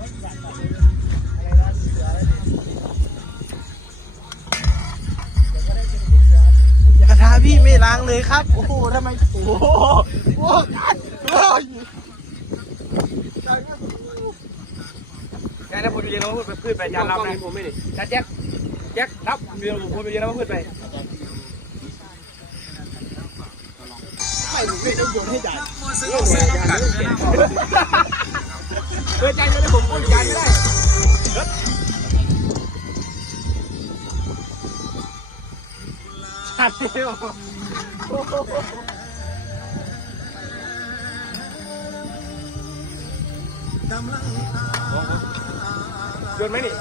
กระทะพี่ไม่ล้างเลยครับโอ้โหทำไมโอ้โหแกนะผมไปเรียนรู้พืชไปยาลับนะผมไม่ดิแจ็ครับเรียนผมไปเรียนรู้พืชไปไม่ผมไม่ต้องโยนให้จ่ายใจจะได้ผมป้นจานไม่ได้ชัดเลยโยนไหมนี่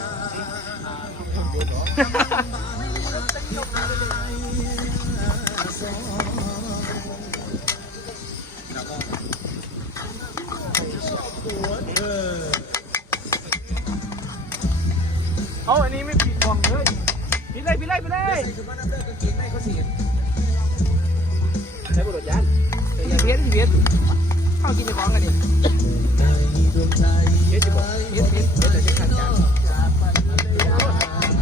เอาอันนี้ไม่ผิดกล่องเลยผิดเลยใช้บุหรี่ยันเพี้ยนเข้ากินในของกันดิเพี้ยนจะบอกเพี้ยนแต่จะขัดจาน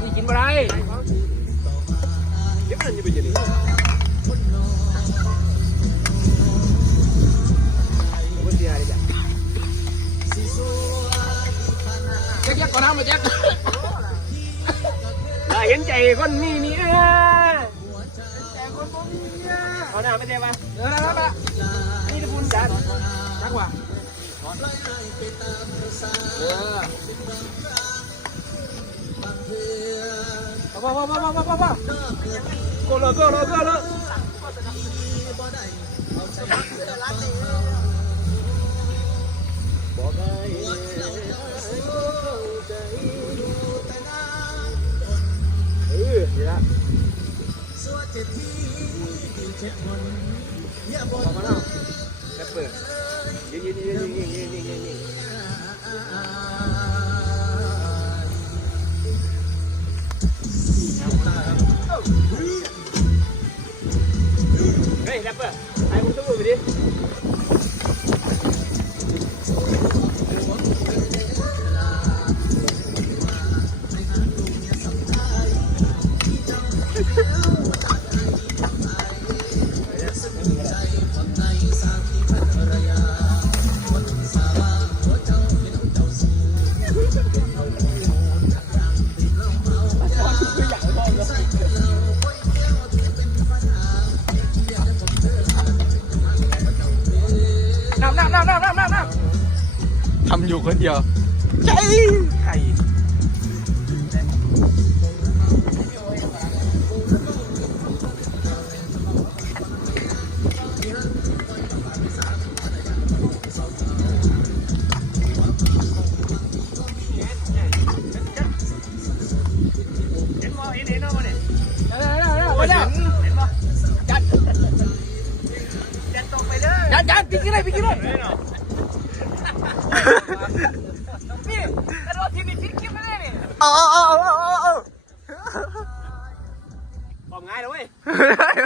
นี่กินอะไรเดี๋ยวมันจะไปยังไงมันเสียอะไรจ้ะแจ็คก่อนน้ำมาแจ็คเห็นใจคนนี่เอาหน้าไม่ได้ปะนะนี่จะพูดจานจักว่าพ่อโกโลบอกไงนี่ละบอกมาแล้วแอปเปิลยิงเฮ้ยแอปเปิลไอ้คุณต้องดูไปดิน้ำทำอยู่คนเดียวใช่ไข่จัดพี่กินเลยพี่แต่รถทีนี้พี่กินไม่ได้นี่